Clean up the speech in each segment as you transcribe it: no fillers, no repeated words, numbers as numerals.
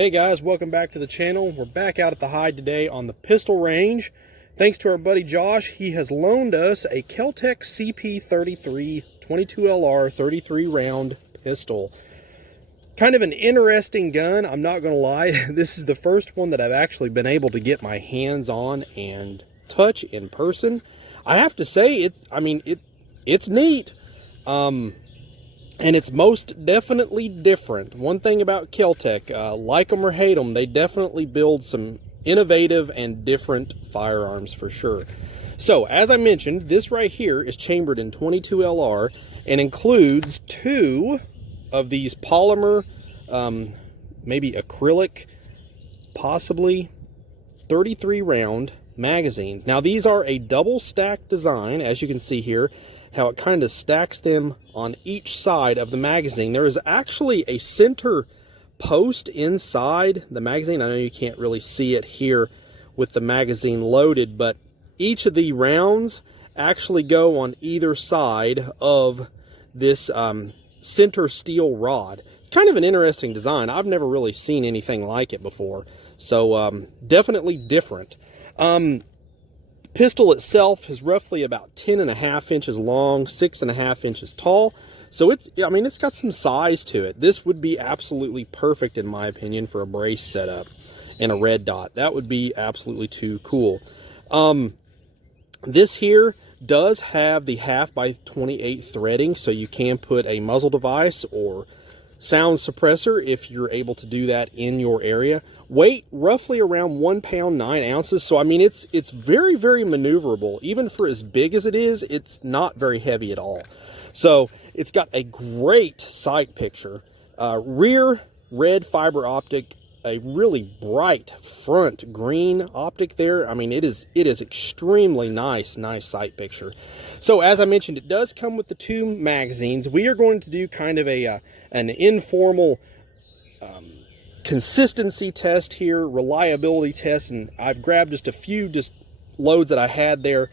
Hey guys, welcome back to the channel. We're back out at the hide today on the pistol range. Thanks to our buddy Josh, he has loaned us a Kel-Tec CP33 22LR 33 round pistol. Kind of an interesting gun, I'm not going to lie. This is the first one that I've actually been able to get my hands on and touch in person. I have to say, it's neat. And it's most definitely different. One thing about Kel-Tec, like them or hate them, they definitely build some innovative and different firearms for sure. So, as I mentioned, this right here is chambered in 22LR and includes two of these polymer, maybe acrylic, possibly 33 round magazines. Now, these are a double stack design, as you can see here, how it kind of stacks them on each side of the magazine. There is actually a center post inside the magazine. I know you can't really see it here with the magazine loaded, but each of the rounds actually go on either side of this center steel rod. It's kind of an interesting design. I've never really seen anything like it before, so definitely different. Pistol itself is roughly about 10.5 inches long, 6.5 inches tall. So it's got some size to it. This would be absolutely perfect, in my opinion, for a brace setup and a red dot. That would be absolutely too cool. This here does have the 1/2x28 threading, so you can put a muzzle device or sound suppressor if you're able to do that in your area. Weight roughly around 1 pound 9 ounces. So I mean, it's very, very maneuverable. Even for as big as it is, it's not very heavy at all. So it's got a great sight picture. Rear red fiber optic, a really bright front green optic there. I mean, it is extremely nice sight picture. So as I mentioned, it does come with the two magazines. We are going to do kind of an informal consistency test here, reliability test, and I've grabbed just a few loads that I had there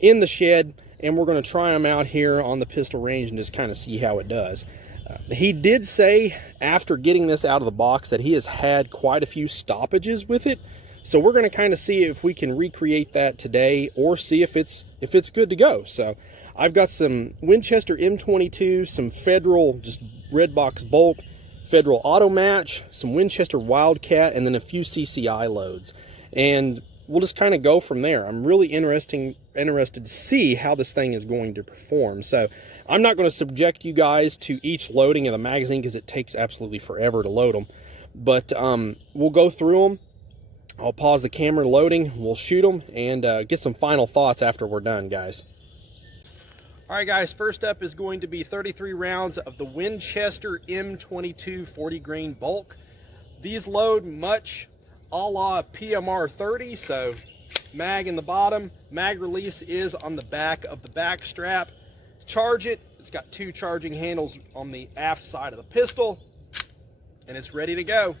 in the shed, and we're going to try them out here on the pistol range and just kind of see how it does. He did say after getting this out of the box that he has had quite a few stoppages with it, so we're going to kind of see if we can recreate that today or see if it's good to go. So I've got some Winchester M22, some Federal just red box bulk, Federal auto match, some Winchester Wildcat, and then a few CCI loads, and we'll just kind of go from there. I'm really interested to see how this thing is going to perform. So I'm not going to subject you guys to each loading of the magazine because it takes absolutely forever to load them, but we'll go through them. I'll pause the camera loading, we'll shoot them, and get some final thoughts after we're done, guys. All right, guys, first up is going to be 33 rounds of the Winchester M22 40 grain bulk. These load much a la PMR 30, so mag in the bottom, mag release is on the back of the back strap. Charge it, it's got two charging handles on the aft side of the pistol, and it's ready to go.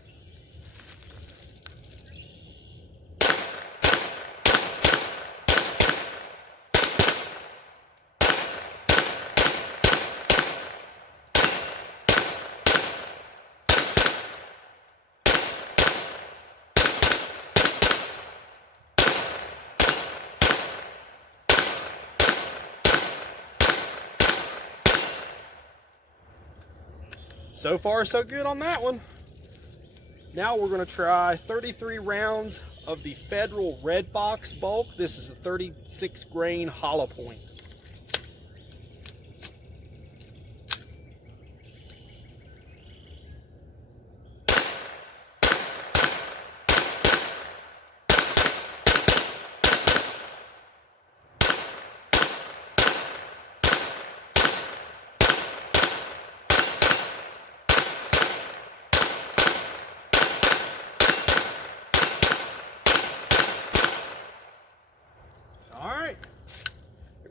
So far, so good on that one. Now we're going to try 33 rounds of the Federal Red Box bulk. This is a 36 grain hollow point.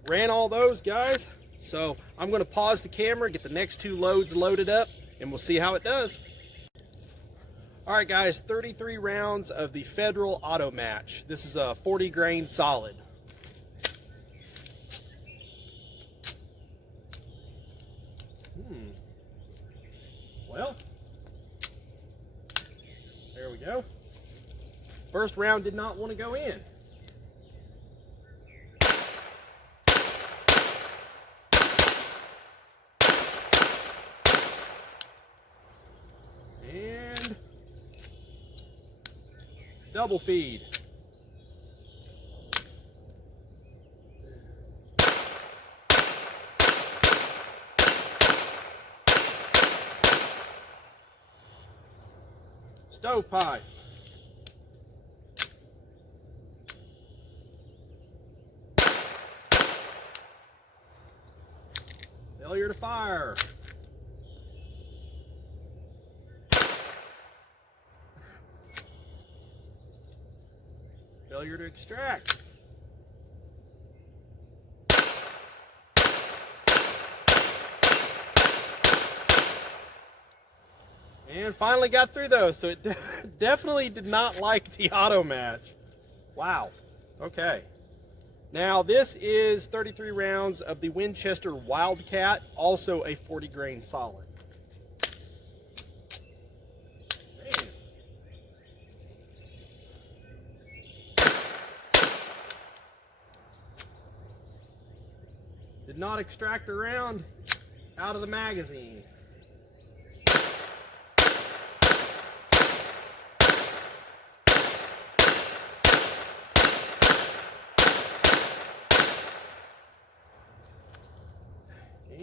Ran all those, guys, so I'm going to pause the camera, get the next two loads loaded up, and we'll see how it does. All right, guys, 33 rounds of the Federal auto match. This is a 40 grain solid. Well, we go. First round did not want to go in. And double feed. Stovepipe. Failure to fire. Failure to extract. And finally got through those, so it definitely did not like the auto match. Wow. Okay. Now this is 33 rounds of the Winchester Wildcat, also a 40 grain solid. Man. Did not extract a round out of the magazine.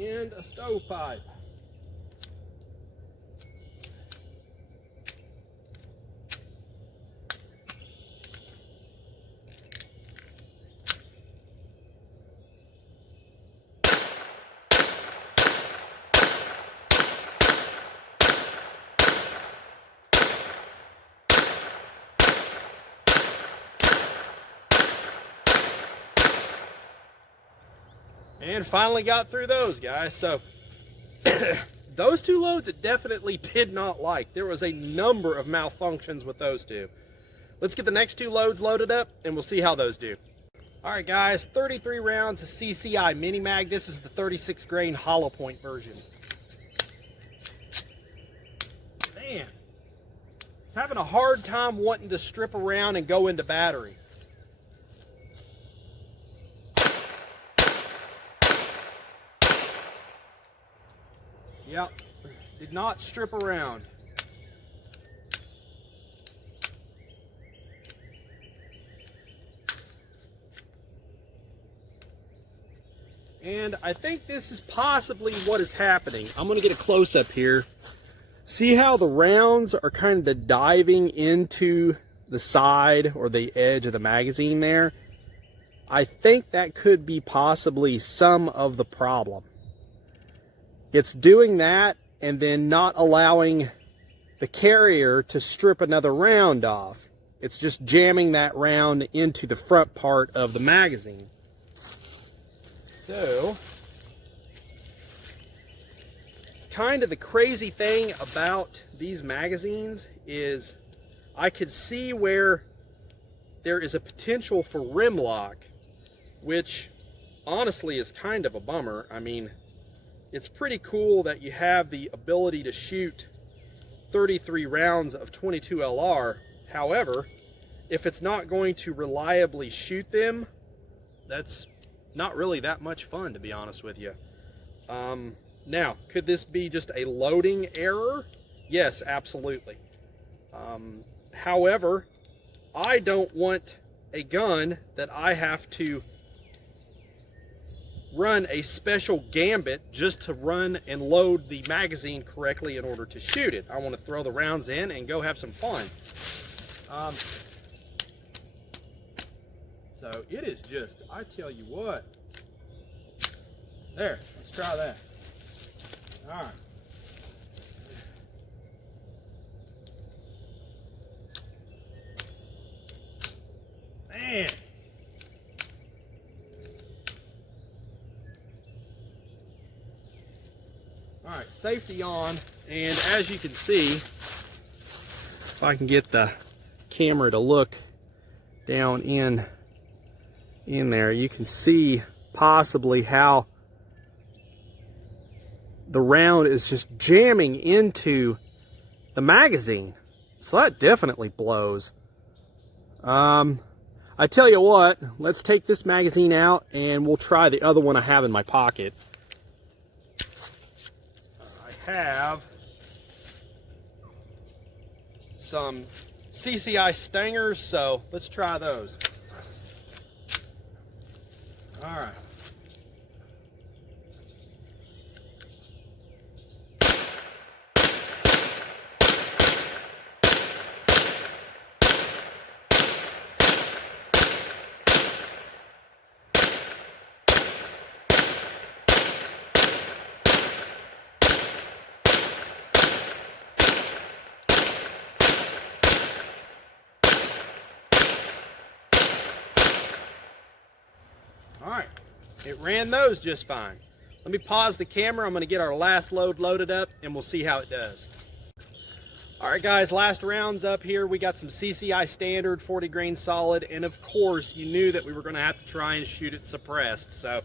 And a stovepipe. And finally got through those, guys. So those two loads it definitely did not like. There was a number of malfunctions with those two. Let's get the next two loads loaded up and we'll see how those do. All right, guys, 33 rounds of CCI Mini Mag. This is the 36 grain hollow point version. Man, it's having a hard time wanting to strip around and go into battery. Yep, did not strip around. And I think this is possibly what is happening. I'm going to get a close-up here. See how the rounds are kind of diving into the side or the edge of the magazine there? I think that could be possibly some of the problem. It's doing that and then not allowing the carrier to strip another round off. It's just jamming that round into the front part of the magazine. So, kind of the crazy thing about these magazines is I could see where there is a potential for rim lock, which honestly is kind of a bummer. I mean, it's pretty cool that you have the ability to shoot 33 rounds of 22 LR. However, if it's not going to reliably shoot them, that's not really that much fun, to be honest with you. Now, could this be just a loading error? Yes, absolutely. However, I don't want a gun that I have to run a special gambit just to run and load the magazine correctly in order to shoot it. I want to throw the rounds in and go have some fun. So it is just, I tell you what. There, let's try that. All right. Man. All right, safety on, and as you can see, if I can get the camera to look down in there, you can see possibly how the round is just jamming into the magazine. So that definitely blows. I tell you what, let's take this magazine out and we'll try the other one I have in my pocket. I have some Cci Stingers, so let's try those. All right. All right, it ran those just fine. Let me pause the camera. I'm going to get our last load loaded up and we'll see how it does. All right, guys, last round's up here. We got some Cci standard 40 grain solid, and of course you knew that we were going to have to try and shoot it suppressed. So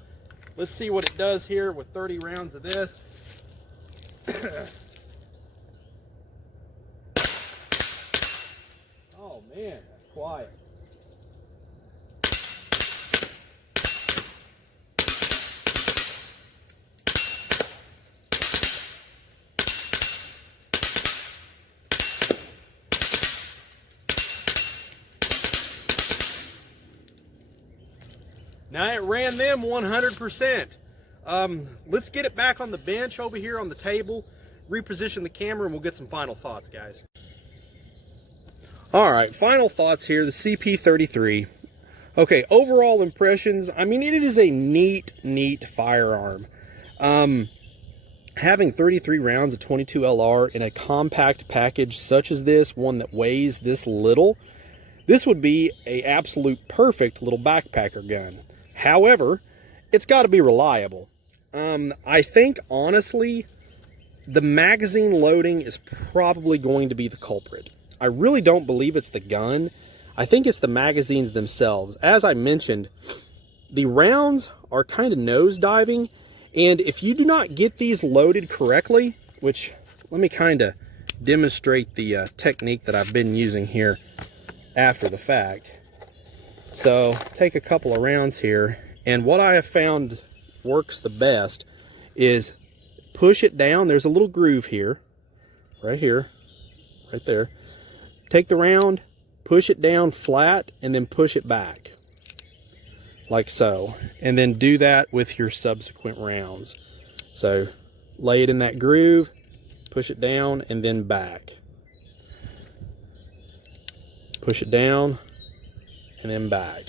let's see what it does here with 30 rounds of this. Oh man, that's quiet. Now it ran them 100%. Let's get it back on the bench over here on the table, reposition the camera, and we'll get some final thoughts, guys. All right, final thoughts here, the CP33. Okay, overall impressions, I mean, it is a neat firearm. Having 33 rounds of 22 LR in a compact package such as this, one that weighs this little, this would be an absolute perfect little backpacker gun. However, it's got to be reliable. I think, honestly, the magazine loading is probably going to be the culprit. I really don't believe it's the gun. I think it's the magazines themselves. As I mentioned, the rounds are kind of nosediving, and if you do not get these loaded correctly, which, let me kind of demonstrate the technique that I've been using here after the fact. So take a couple of rounds here, and what I have found works the best is push it down. There's a little groove here, right there. Take the round, push it down flat, and then push it back like so, and then do that with your subsequent rounds. So lay it in that groove, push it down, and then back. Push it down and then back.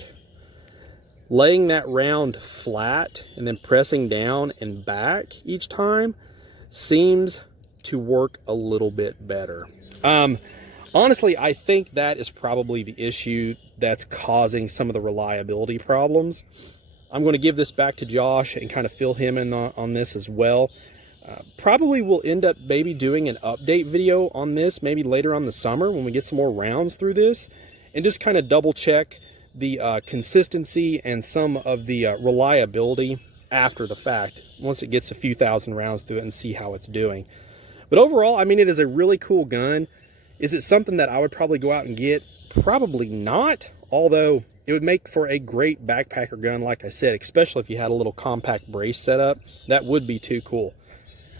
Laying that round flat and then pressing down and back each time seems to work a little bit better. Honestly, I think that is probably the issue that's causing some of the reliability problems. I'm going to give this back to Josh and kind of fill him in on this as well. Probably we'll end up maybe doing an update video on this maybe later on the summer when we get some more rounds through this, and just kind of double check the consistency and some of the reliability after the fact once it gets a few thousand rounds through it and see how it's doing. But overall, I mean, it is a really cool gun. Is it something that I would probably go out and get? Probably not, although it would make for a great backpacker gun, like I said, especially if you had a little compact brace setup. That would be too cool.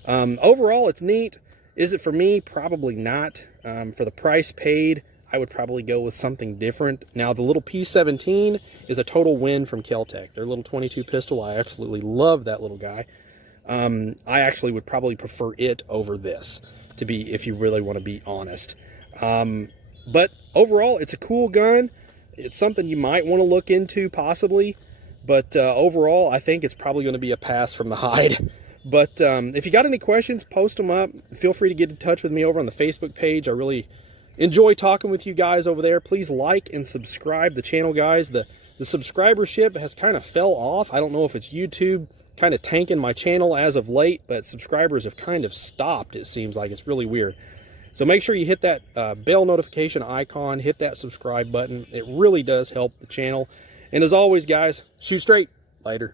Overall, it's neat. Is it for me? Probably not. For the price paid, I would probably go with something different. Now, the little P17 is a total win from Kel-Tec. Their little 22 pistol, I absolutely love that little guy. I actually would probably prefer it over this, to be, if you really want to be honest. But overall, it's a cool gun. It's something you might want to look into possibly, but overall, I think it's probably going to be a pass from the hide. But if you got any questions, post them up. Feel free to get in touch with me over on the Facebook page. I really enjoy talking with you guys over there. Please like and subscribe the channel, guys. The subscribership has kind of fell off. I don't know if it's YouTube kind of tanking my channel as of late, but subscribers have kind of stopped, it seems like. It's really weird. So make sure you hit that bell notification icon, hit that subscribe button. It really does help the channel. And as always, guys, shoot straight. Later.